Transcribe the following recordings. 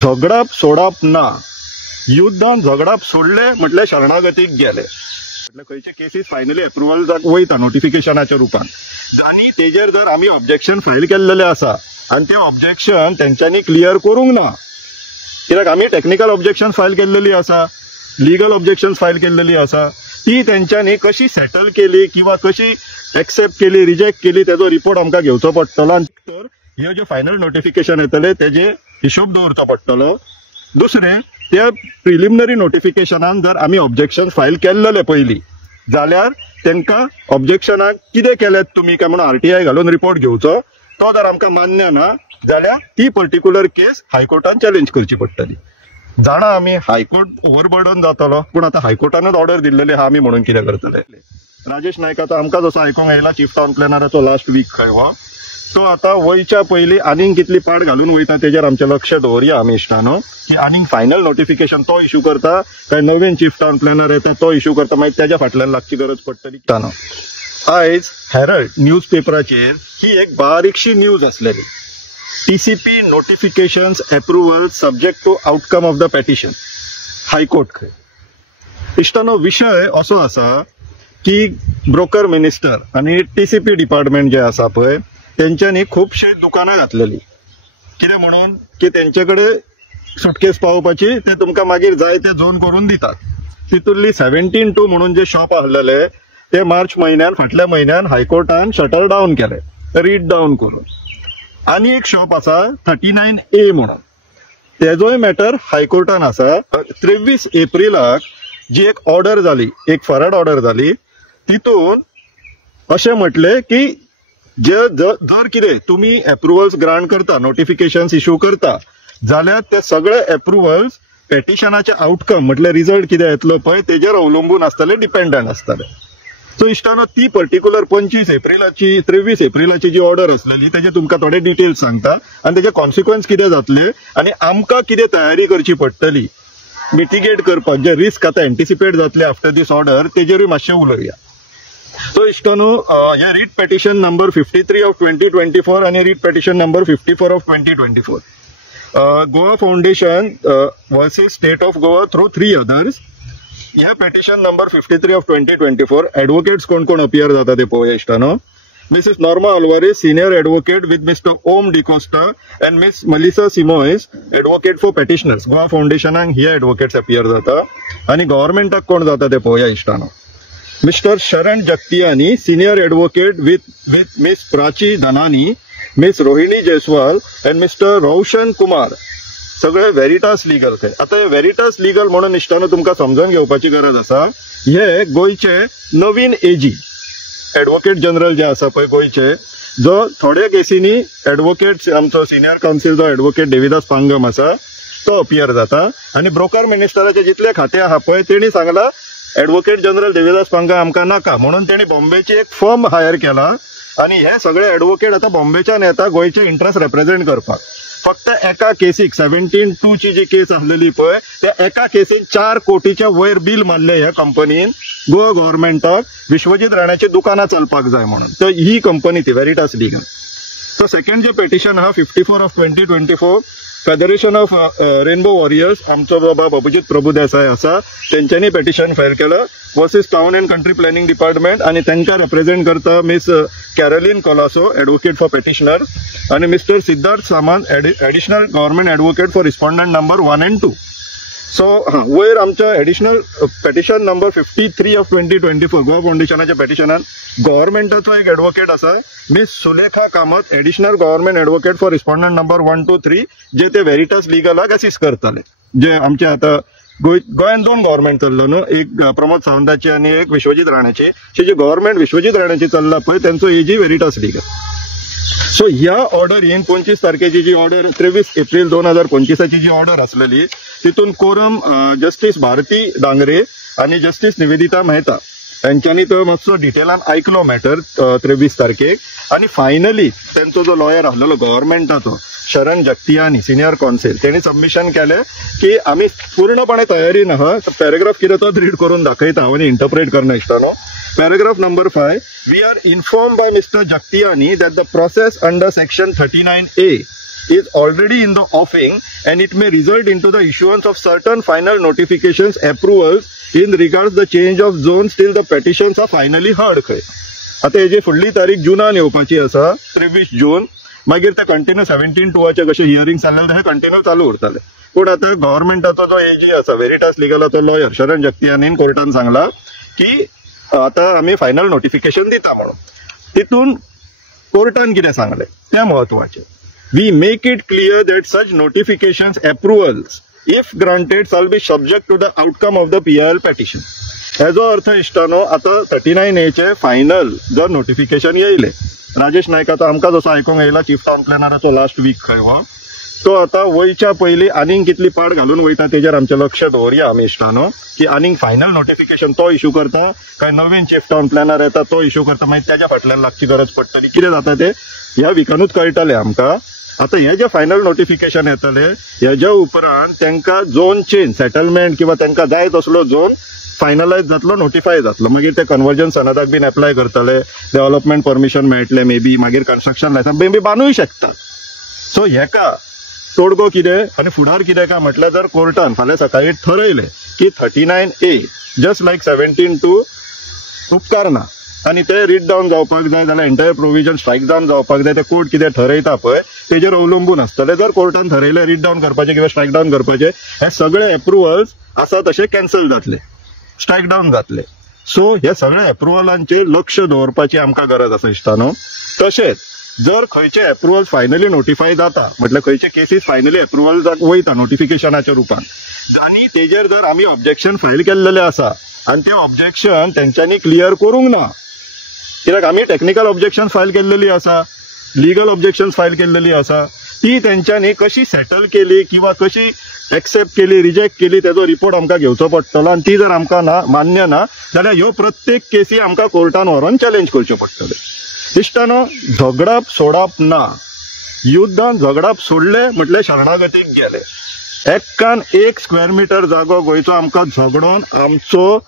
झगडप सोडप ना, युद्धान झगडप सोडले म्हटल्यार शरणागतीक गेले, म्हटल्यार खंयचे केसीस फायनली अप्रुवल वयता नोटिफिकेशनाच्या रुपान, आनी तेजेर जर आमी ऑब्जेक्शन फायल केल्लेले आसा आनी ते ऑब्जेक्शन तेंच्यांनी क्लियर करूंक ना, कित्याक आमी टेक्निकल ऑब्जेक्शन फायल केल्लेली आसा, लिगल ऑब्जेक्शन फायल केल्लेली आसा, ती तेंच्यांनी कशी सेटल केली किंवा कशी एक्सेप्ट केली रिजेक्ट केली तेजो रिपोर्ट आमकां घेवचो पडटलो, आनी तर हे जे फायनल नोटिफिकेशन येतले तेजे हिशोब दवरचो पडटलो. दुसरें, त्या प्रिलिमिनरी नोटिफिकेशनान जर आमी ऑब्जेक्शन फायल केल्लेले पयलीं जाल्यार तेंकां ऑब्जेक्शनाक कितें केलें तुमी काय म्हणून RTI घालून रिपोर्ट घेवचो, तो जर आमकां मान्य ना जाल्यार ती पर्टिक्युलर केस हायकोर्टान चॅलेंज करची पडटली. जाणा आमी हायकोर्ट ओव्हरबर्डन जातलो, पूण आतां हायकोर्टानूच ऑर्डर दिल्लेली आहा आमी म्हणून कितें करतले. राजेश नायकाचो आमकां जसो आयकूंक येयला चीफ टावन प्लॅनराचो लास्ट वीक खंय हो, तो आतां वयच्या पयलीं आनीक कितली पाड घालून वयता तेजेर आमचें लक्ष दवरया आमी इश्टानो, की आनीक फायनल नोटिफिकेशन तो इश्यू करता काय नवीन चीफ टावन प्लॅनर येता तो इश्यू करता, मागीर तेज्या फाटल्यान लागची गरज पडटली. आयज हेरल्ड न्यूज पेपराचेर ही एक बारीकशी न्यूज आसलेली, TCP notifications approval subject to outcome of the petition, high court खंय. इश्टानो विशय असो आसा की ब्रोकर मिनिस्टर आनी TCP डिपार्टमेंट जे आसा पळय तेंच्यांनी खुबशे दुकानां घातलेली, कितें म्हणून की तेंचे कडेन सुटकेस पावोवपाची ते तुमकां मागीर जाय ते झोन करून दितात. तितूंतली 17(2) म्हणून जे शॉप आसलेले ते मार्च म्हयन्यान फाटल्या म्हयन्यान हायकोर्टान शटर डावन केले, रीड डावन करून. आनी एक शॉप आसा 39A म्हणून, तेजोय मॅटर हायकोर्टान आसा. 23 एप्रिलाक जी एक ऑर्डर जाली, एक फराड ऑर्डर जाली, तितून अशें म्हटले की जे जर कितें तुमी अप्रुवल्स ग्रांट करता, नोटिफिकेशन्स इश्यू करता जाल्यार ते सगळे अप्रुवल्स पेटिशनाचे आउटकम म्हटल्यार रिजल्ट कितें येतलो पळय तेजेर अवलंबून आसतले, डिपेंडंट आसतले. सो इश्टानो ती पर्टिक्युलर 23 एप्रिलाची जी ऑर्डर आसलेली तेजे तुमकां थोडे डिटेल्स सांगता आनी तेजे कॉन्सिक्वन्स कितें जातले आनी आमकां कितें तयारी करची पडटली मिटिगेट करपाक, जे रिस्क आतां एंटिसिपेट जातले आफ्टर दीस ऑर्डर तेजेरूय मातशें उलोवया. सो इश्टानो हे रीट पेटिशन नंबर 53 ऑफ 2024 आनी writ petition number 54 of 2024. Goa foundation versus state of Goa through 3 others. ह्या पेटिशन नंबर 53 ऑफ 2024 एडवोकेट्स कोण कोण अपियर जाता ते पळोवया इश्टानो. Mrs Norma Alvares, senior advocate with mister Om D'Costa and miss Malisa Simoes, advocate for petitioners. Goa फाउंडेशनाक हे एडवोकेट्स अपियर जाता. आनी गव्हर्मेंटाक कोण जाता ते पळोवया इश्टानो. मिस्टर शरण Jagtiani, senior advocate with miss Prachi Dhanani, miss Rohini Jaiswal end mister Roshan Kumar, सगळे वेरिटास लीगल खंय. आता हे वेरिटास लीगल म्हणून इश्टानो तुमकां समजून घेवपाची गरज आसा. हे गोंयचे नवीन AG एडवोकेट जनरल जे आसा पळय गोंयचे, जो थोड्या केसींनी एडवोकेट आमचो सिनियर काउन्सिल जो एडवोकेट देविदास पांगम आसा तो अपियर जाता. आनी ब्रोकर मिनिस्टराचे जितले खाते आहा पळय तेणी सांगला एडवोकेट जनरल देविदास पांगम आमकां नाका म्हणून तेणी बॉम्बेची एक फर्म हायर केला आनी हे सगळे एडवोकेट आता बॉम्बेच्यान येता गोंयचे इंट्रस्ट रिप्रेझेंट करपाक. फक्त एका केसीक 17(2) ची जी केस आसलेली पळय त्या एका केसीक 4 कोटीच्या वयर बिल मारले ह्या कंपनीन गोवा गव्हर्मेंटाक विश्वजीत राणाची दुकानां चलपाक जाय म्हणून. तर ही कंपनी ती वेरिटास लीगल. तर सेकंड जे पेटिशन आहा 54 of 2024 federation of rainbow warriors, आमचो बाबा बाबूजीत प्रभुदेसाय आसा तेंच्यांनी पेटिशन फायल केलं versus town and country planning department आनी तांकां रिप्रेझेंट करता miss Caroline Colaco advocate for petitioner आनी mister Siddharth Samant additional government advocate for respondent number 1 and 2. So वयर आमच्या additional petition number 53 of 2024 Goa फाउंडेशनाच्या पेटिशनान गव्हर्मेंटाचो एक एडवोकेट आसा miss Sulekha Kamat, additional government advocate for respondent number 1, 2, 3 जे ते वेरिटास लीगलाक असिस्ट करताले. जे आमचे आता गोंयान 2 गव्हर्मेंट चल्लो न्हू, एक प्रमोद सावंताची आनी एक विश्वजीत राणाची. जे गव्हर्मेंट विश्वजीत राणाची चल्ला पळय त्यांचो AG वेरिटास लीगल. सो ह्या ऑर्डरीन 25 तारखेची जी ऑर्डर 23 एप्रिल 2025ची जी ऑर्डर आसलेली तितून कोरम जस्टिस भारती डांगरे आणि जस्टिस निवेदिता मेहता यांच्यानी तो मातसो डिटेलान आयकलो मॅटर 23 तारखेक. आणि फायनली त्यांचो जो लॉयर आसलेलो गव्हर्मेंटाचो शरण जगतियानी सिनियर काउन्सिल तेणी सबमिशन केले की आम्ही पूर्णपणे तयारीन आहात. पॅराग्राफ कितें तो रीड करून दाखयता हांव इंटरप्रेट करना इश्टानो. Paragraph number 5, we are informed by Mr. Jagtiani that the process under section 39A is already in the offing and it may result into the issuance of certain final notifications approvals in regards the change of zones till the petitions are finally heard खंय. आता हेजी फुडली तारीख जुनान येवपाची आसा 23 जून. मागीर ते continue 17/2 कशे हियरिंग जाल्ले ते कंटिन्यू चालू उरतले. पण आता गव्हर्नमेंटाचो जो एजी आसा वेरिटास लिगलाचो लॉयर शरण जगतियानीन कोर्टान सांगला की आता आम्ही फायनल नोटिफिकेशन दिता म्हणून. तितून कोर्टान कितें सांगले ते महत्वाचे. We make it clear that such notifications approvals if granted shall be subject to the outcome of the PIL petition. हेजो अर्थ इश्टानो आता 39A चे फायनल जर नोटिफिकेशन येयले राजेश नायकाचो आमकां जसो आयकूंक येयला चीफ टाउन प्लॅनराचो लास्ट वीक खंय हो तो आता वयच्या पयलीं आनीक कितली पाड घालून वयता तेजेर आमचें लक्ष दवरया आमी इश्टानो की आनीक फायनल नोटिफिकेशन तो इश्यू करता काय नवीन चीफ टाउन प्लॅनर येता तो इश्यू करता मागीर तेज्या फाटल्यान लागची गरज पडटली. कितें जाता ते ह्या विकानूच कळटलें आमकां. आता हे जे फायनल नोटिफिकेशन येतले हेज्या उपरांत तांकां झोन चेंज सेटलमेंट किंवा तांकां जाय तसलो झोन फायनलायज जातलो नोटिफाय जातलो. मागीर ते कन्वर्जन सनदाक बीन एप्लाय करतले डेव्हलपमेंट परमिशन मेळटले मे बी मागीर कन्स्ट्रक्शन लायसन्स मे बी बांदूय शकता. सो हेका तोडगो कितें आनी फुडार कितें काय म्हटल्यार जर कोर्टान फाल्यां सकाळी ठरयलें की 39A जस्ट लायक 17/2 उपकारना आनी ते रीड डावन जावपाक जाय जाल्यार एंटायर प्रोविजन स्ट्रायक डावन जावपाक जाय ते कोर्ट कितें ठरयता पळय तेजेर अवलंबून आसतलें. जर कोर्टान ठरयलें रीड डावन करपाचें किंवा स्ट्रायक डावन करपाचें हे सगळे अप्रुव्हल्स आसा तशे कॅन्सल जातले स्ट्रायक डावन जातले. सो हे सगळे अप्रुव्हलांचेर लक्ष दवरपाची आमकां गरज आसा इश्टानो. तशेंच जर खंयचे अप्रुव्हल फायनली नोटिफाय जाता म्हटल्यार खंयचे केसीस फायनली अप्रुव्हल वयता नोटिफिकेशनाच्या रुपान आनी तेजेर जर आमी ऑब्जेक्शन फायल केल्लेले आसा आनी ते ऑब्जेक्शन तेंच्यांनी क्लियर करूंक ना कित्याक आमी टेक्निकल ऑब्जेक्शन फायल केल्लेली आसा लिगल ऑब्जेक्शन फायल केल्लेली आसा ती तेंच्यांनी कशी सेटल केली किंवा कशी एक्सेप्ट केली रिजेक्ट केली तेजो रिपोर्ट आमकां घेवचो पडटलो आनी ती जर आमकां ना मान्य ना जाल्यार ह्यो प्रत्येक केसी आमकां कोर्टान व्हरोन चॅलेंज करच्यो पडटल्यो. इश्टानो झगडप सोडप ना. युद्धान झगडप सोडले म्हटल्यार शरणागतीक गेले. एक्कान 1 स्क्वेअर मिटर जागो गोंयचो आमकां झगडोन आमचो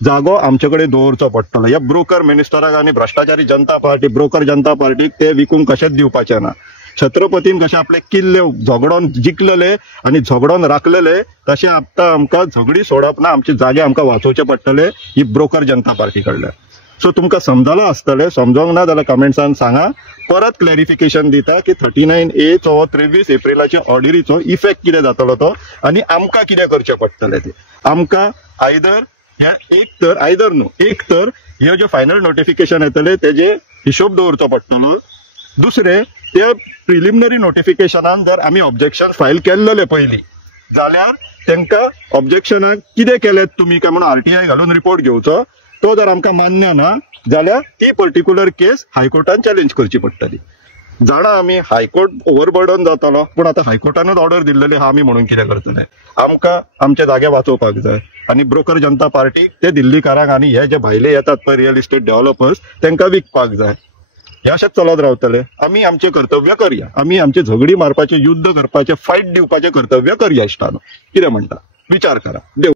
जागो आमचे कडेन दवरचो पडटलो. ह्या ब्रोकर मिनिस्टराक आनी भ्रष्टाचारी जनता पार्टी ब्रोकर जनता पार्टीक ते विकूंक कशेंच दिवपाचे ना. छत्रपतीन कशे आपले किल्ले झगडोन जिखलेले आनी झगडोन राखलेले तशें आतां आमकां झगडी सोडप ना. आमचे जागे आमकां वाचोवचे पडटले ही ब्रोकर जनता पार्टी कडल्यान. सो तुमकां समजलो आसतलें समजोंक ना जाल्यार कमेंट्सान सांगा. परत क्लॅरिफिकेशन दिता की 39A चो 23 एप्रिलाच्या ऑर्डरीचो इफेक्ट कितें जातलो तो आनी आमकां कितें करचें पडटलें ते. आमकां आयदर एक तर ह्यो ज्यो फायनल नोटिफिकेशन येतले तेजे हिशोब दवरचो पडटलो. दुसरें ते प्रिलिमिनरी नोटिफिकेशनान जर आमी ऑब्जेक्शन फायल केल्लेले पयलीं जाल्यार तांकां ऑब्जेक्शनाक कितें केलें तुमी काय म्हणून RTI घालून रिपोर्ट घेवचो. तो जर आमकां मान्य ना जाल्यार ती पर्टिक्युलर केस हायकोर्टान चॅलेंज करची पडटली. जाणा आमी हायकोर्ट ओव्हरबर्डन जातलो पूण आतां हायकोर्टानूच ऑर्डर दिल्लेली आहा आमी म्हणून कितें करतले. आमकां आमचे जागे वाचोवपाक जाय आनी ब्रोकर जनता पार्टीक ते दिल्लीकारांक आनी हे जे भायले येतात पळय रियल इस्टेट डेव्हलपर्स तांकां विकपाक जाय. हे अशेंच चलत रावतले. आमी आमचें कर्तव्य करया. आमी आमचे झगडी मारपाचे युद्ध करपाचे फायट दिवपाचें कर्तव्य करया इश्टानो. कितें म्हणटा विचार करा. देव